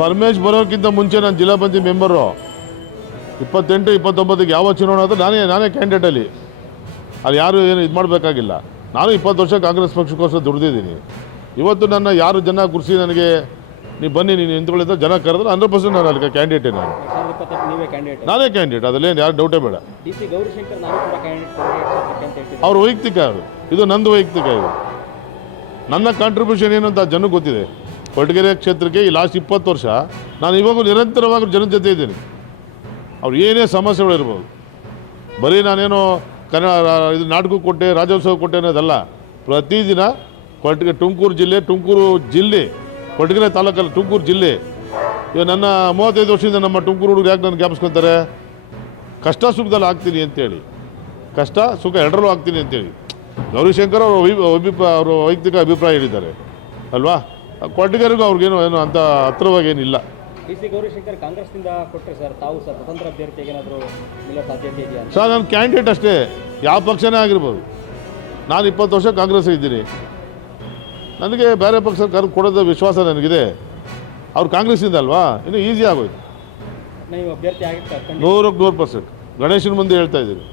ಪರಮೇಶ್ ಬರೋಕ್ಕಿಂತ ಮುಂಚೆ ನಾನು ಜಿಲ್ಲಾ ಪಂಚಾಯತ್ ಮೆಂಬರು 28, 29ಗೆ ಯಾವ ಚುನಾವಣೆ ಆದರೂ ನಾನೇ ಕ್ಯಾಂಡಿಡೇಟ್ ಅಲ್ಲಿ ಯಾರು ಏನು ಇದು ಮಾಡಬೇಕಾಗಿಲ್ಲ. ನಾನು 20 ವರ್ಷ ಕಾಂಗ್ರೆಸ್ ಪಕ್ಷಕ್ಕೋಸ್ಕರ ದುಡಿದಿದ್ದೀನಿ. ಇವತ್ತು ನನ್ನ ಯಾರು ಜನ ಕುರ್ಸಿ ನನಗೆ ನೀವು ಬನ್ನಿ ನೀನು ನಿಂತ್ಕೊಳ್ಳಿದ್ದ ಜನ ಕರೆದ್ರೆ 100% ನಾನು ಅಲ್ಲಿ ಕ್ಯಾಂಡಿಡೇಟೇ ನಾನೇ ಕ್ಯಾಂಡಿಡೇಟ್. ಅದಲ್ಲೇನು ಯಾರು ಡೌಟೇ ಬೇಡ. ಅವ್ರ ವೈಯಕ್ತಿಕ ಇದು ನಂದು ವೈಯಕ್ತಿಕ. ಇದು ನನ್ನ ಕಾಂಟ್ರಿಬ್ಯೂಷನ್ ಏನು ಅಂತ ಜನಕ್ಕೆ ಗೊತ್ತಿದೆ. ಕೊರಟಗೆರೆ ಕ್ಷೇತ್ರಕ್ಕೆ ಈ ಲಾಸ್ಟ್ 20 ವರ್ಷ ನಾನು ಇವಾಗೂ ನಿರಂತರವಾಗಿ ಜನದ ಜೊತೆ ಇದ್ದೀನಿ. ಅವ್ರು ಏನೇ ಸಮಸ್ಯೆಗಳಿರ್ಬೋದು, ಬರೀ ನಾನೇನೋ ಇದು ನಾಟಕ ಕೊಟ್ಟೆ ರಾಜ್ಯೋತ್ಸವ ಕೊಟ್ಟೆ ಅನ್ನೋದಲ್ಲ. ಪ್ರತಿದಿನ ತುಮಕೂರು ಜಿಲ್ಲೆ ಕೊರಟಗೆರೆ ತಾಲೂಕಲ್ಲಿ ತುಮಕೂರು ಜಿಲ್ಲೆ. ಈಗ ನನ್ನ 35 ವರ್ಷದಿಂದ ನಮ್ಮ ತುಮಕೂರು ಹುಡುಗರು ಯಾಕೆ ನಾನು ಜ್ಞಾಪಿಸ್ಕೊತಾರೆ, ಕಷ್ಟ ಸುಖದಲ್ಲಿ ಆಗ್ತೀನಿ ಅಂತೇಳಿ, ಕಷ್ಟ ಸುಖ ಎರಡರಲ್ಲೂ ಆಗ್ತೀನಿ ಅಂತೇಳಿ ಗೌರಿಶಂಕರ್ ಅವರು ವೈಯಕ್ತಿಕ ಅಭಿಪ್ರಾಯ ಹೇಳಿದ್ದಾರೆ ಅಲ್ವಾ. ಕೊರಟಗೆರೆಗೂ ಅವ್ರಿಗೇನು ಅಂತ ಹತ್ರವಾಗಿ ಏನಿಲ್ಲ. ಗೌರಿಶಂಕರ್ ಕಾಂಗ್ರೆಸ್ನಿಂದ ಕೊಟ್ಟರೆ ಸರ್, ತಾವು ಸರ್ ಸ್ವತಂತ್ರ ಅಭ್ಯರ್ಥಿಗೆ ಏನಾದರೂ ನಿಲ್ಲೋ ಸಾಧ್ಯತೆ ಇದೆಯಾ ಸರ್? ನಾನು ಕ್ಯಾಂಡಿಡೇಟ್ ಅಷ್ಟೇ, ಯಾವ ಪಕ್ಷನೇ ಆಗಿರ್ಬೋದು. ನಾನು 20 ವರ್ಷ ಕಾಂಗ್ರೆಸ್ ಇದ್ದೀನಿ. ನನಗೆ ಬೇರೆ ಪಕ್ಷ ಕರೆದು ಕೊಡೋದು ವಿಶ್ವಾಸ ನನಗಿದೆ. ಅವ್ರು ಕಾಂಗ್ರೆಸ್ಸಿಂದ ಅಲ್ವಾ, ಇನ್ನೂ ಈಸಿ ಆಗೋಯ್ತು. ನೀವು ಅಭ್ಯರ್ಥಿ ಆಗಿರ್ತಾರೆ 100% ಗಣೇಶನ ಮುಂದೆ ಹೇಳ್ತಾ ಇದ್ದೀನಿ.